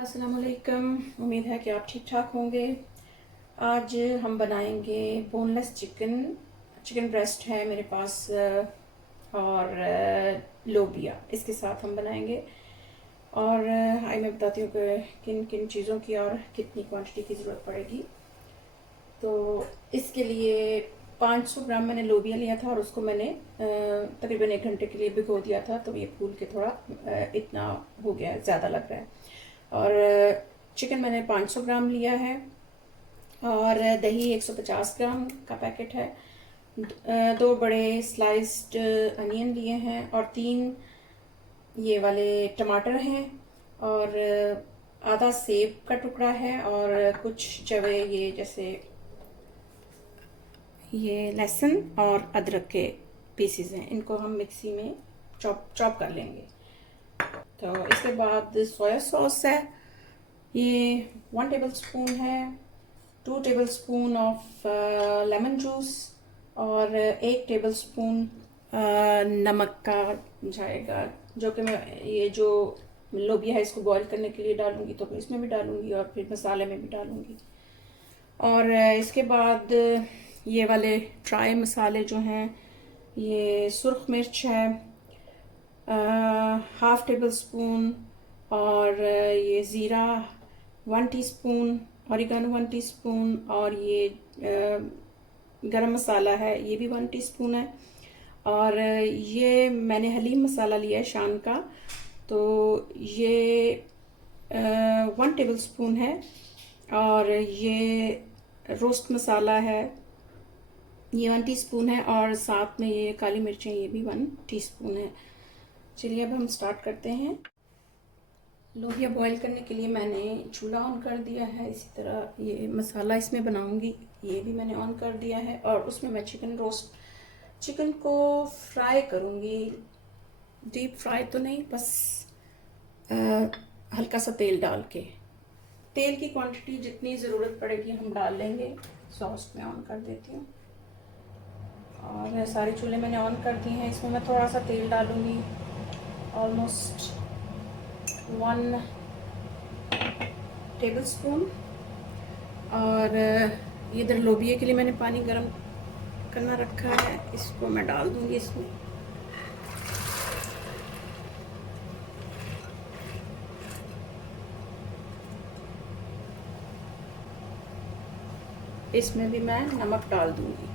अस्सलाम वालेकुम। उम्मीद है कि आप ठीक ठाक होंगे। आज हम बनाएंगे बोनलेस चिकन ब्रेस्ट है मेरे पास और लोबिया इसके साथ हम बनाएंगे। और आई मैं बताती हूँ कि किन किन चीज़ों की और कितनी क्वांटिटी की ज़रूरत पड़ेगी। तो इसके लिए 500 ग्राम मैंने लोबिया लिया था और उसको मैंने तकरीबन 1 घंटे के लिए भिगो दिया था, तो ये फूल के थोड़ा इतना हो गया है, ज़्यादा लग रहा है। और चिकन मैंने 500 ग्राम लिया है और दही 150 ग्राम का पैकेट है। 2 बड़े स्लाइस्ड अनियन लिए हैं और 3 ये वाले टमाटर हैं और आधा सेब का टुकड़ा है और कुछ जवे ये जैसे ये लहसुन और अदरक के पीसेस हैं, इनको हम मिक्सी में चॉप कर लेंगे। तो इसके बाद सोया सॉस है, ये 1 टेबल स्पून है, 2 table spoon of lemon juice और 1 टेबल स्पून नमक का जाएगा, जो कि मैं ये जो लोबिया है इसको बॉईल करने के लिए डालूंगी, तो इसमें भी डालूंगी और फिर मसाले में भी डालूंगी। और इसके बाद ये वाले ड्राई मसाले जो हैं, ये सुर्ख मिर्च है 1/2 टेबल स्पून और ये ज़ीरा 1 टीस्पून, ऑरिगेनो 1 टीस्पून और ये गरम मसाला है ये भी 1 टीस्पून है। और ये मैंने हलीम मसाला लिया है शान का, तो ये 1 टेबल स्पून है। और ये रोस्ट मसाला है ये 1 टीस्पून है और साथ में ये काली मिर्चें ये भी 1 टीस्पून है। चलिए अब हम स्टार्ट करते हैं। लोबिया बॉईल करने के लिए मैंने चूल्हा ऑन कर दिया है। इसी तरह ये मसाला इसमें बनाऊंगी ये भी मैंने ऑन कर दिया है और उसमें मैं चिकन को फ्राई करूंगी। डीप फ्राई तो नहीं, बस हल्का सा तेल डाल के। तेल की क्वांटिटी जितनी ज़रूरत पड़ेगी हम डाल लेंगे। सॉस में ऑन कर देती हूँ और सारे चूल्हे मैंने ऑन कर दिए हैं। इसमें मैं थोड़ा सा तेल डालूंगी, ऑलमोस्ट 1 टेबल स्पून। और इधर लोबिया के लिए मैंने पानी गर्म करना रखा है, इसको मैं डाल दूंगी इसमें। इसमें भी मैं नमक डाल दूंगी,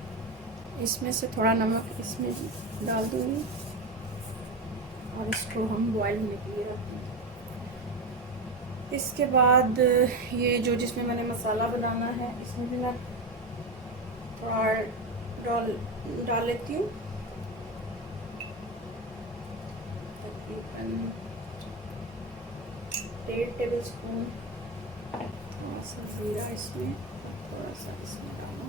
इसमें से थोड़ा नमक इसमें डाल दूंगी और इसको हम बॉईल होने के लिए रख देंगे। इसके बाद ये जो जिसमें मैंने मसाला बनाना है इसमें भी मैं थोड़ा डाल लेती हूँ, तकरीबन 1.5 टेबल स्पून। थोड़ा सा ज़ीरा इसमें, थोड़ा सा इसमें डालना।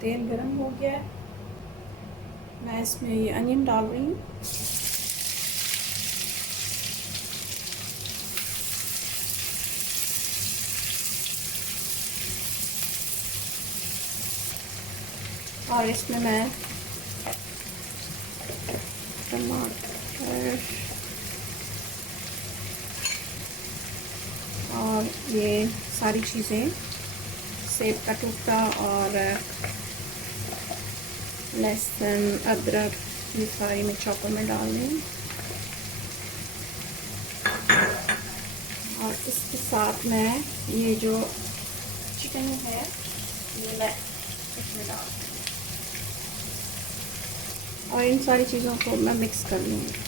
तेल गरम हो गया है, मैं इसमें ये अनियन डाल रही हूँ। और इसमें मैं टमाटर और ये सारी चीज़ें, सेब का टुकड़ा और लहसुन अदरक, ये सारी मैं चॉपर में डाल दूँ। और इसके साथ मैं ये जो चिकन है ये मैं इसमें डाल दूँगी और इन सारी चीज़ों को मैं मिक्स कर लूँगी।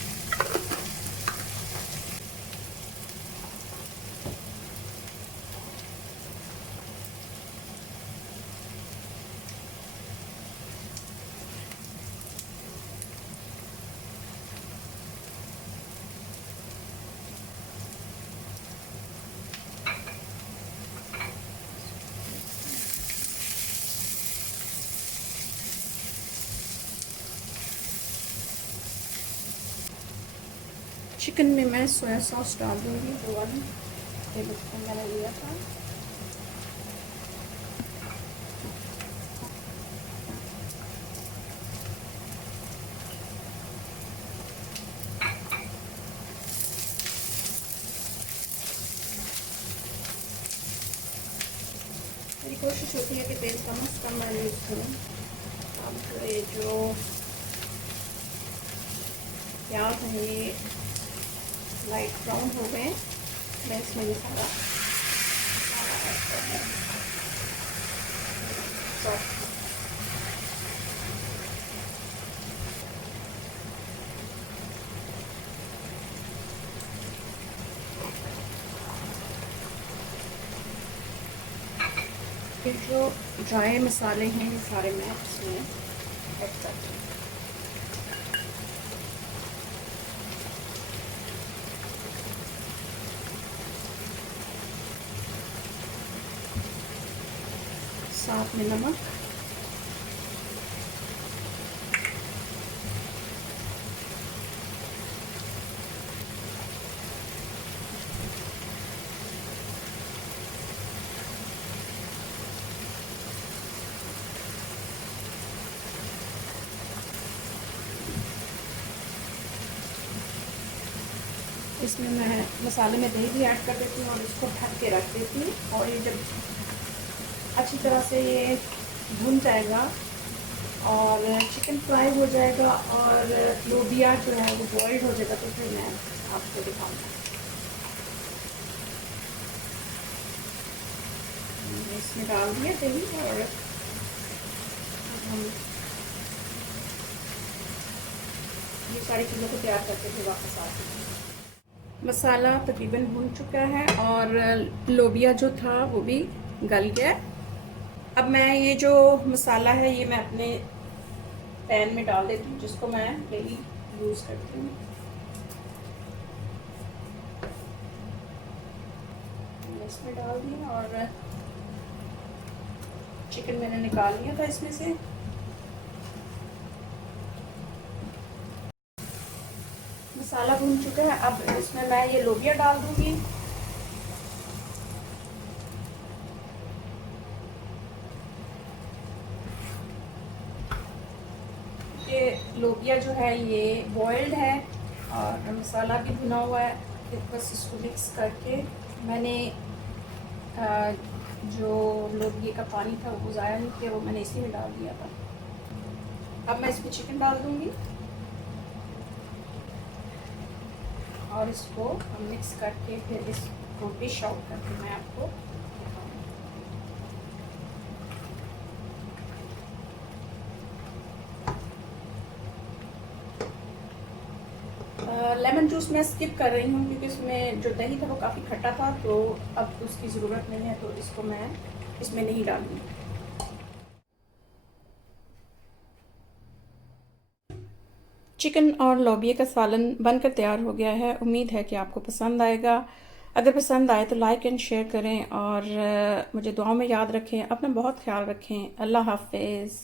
चिकन में मैं सोया सॉस डाल दूँगी, जो 1 टेबल स्पून मैंने लिया था। कोशिश होती है कि तेल कम से कम मैं यूज़ करूँ। अब ये जो प्याज है ये लाइट ब्राउन हो गए, मैं इसमें ये सारा ऐड कर दूँ। फिर जो ड्राई मसाले हैं ये सारे मैं इसमें ऐड करती हूँ। साथ में नमक, इसमें मैं मसाले में दही भी ऐड कर देती हूँ और इसको ढक के रख देती हूँ। और ये जब अच्छी तरह से ये भुन जाएगा और चिकन फ्राई हो जाएगा और लोबिया जो है वो बॉइल्ड हो जाएगा, तो फिर मैं आपको दिखाऊंगा। इसमें डाल दिया दही और हम ये सारी चीज़ों को तैयार करके फिर वापस आते हैं। मसाला तकरीबन भुन चुका है और लोबिया जो था वो भी गल गया। अब मैं ये जो मसाला है ये मैं अपने पैन में डाल देती हूँ, जिसको मैं डेली यूज़ करती हूँ। इसमें डाल दिया और चिकन मैंने निकाल लिया था इसमें से। मसाला भून चुका है, अब इसमें मैं ये लोबिया डाल दूंगी। ये लोबिया जो है ये बॉइल्ड है और मसाला भी भुना हुआ है। फिर बस इसको मिक्स करके मैंने जो लोबिया का पानी था वो ज़ाया नहीं किया, वो मैंने इसी में डाल दिया था। अब मैं इसमें चिकन डाल दूंगी और इसको हम मिक्स करके फिर इसको डिश आउट करके मैं आपको लेमन जूस मैं स्किप कर रही हूँ क्योंकि इसमें जो दही था वो काफ़ी खट्टा था, तो अब उसकी ज़रूरत नहीं है, तो इसको मैं इसमें नहीं डालूँगी। चिकन और लोबिया का सालन बनकर तैयार हो गया है। उम्मीद है कि आपको पसंद आएगा। अगर पसंद आए तो लाइक एंड शेयर करें और मुझे दुआओं में याद रखें। अपना बहुत ख्याल रखें। अल्लाह हाफ़िज़।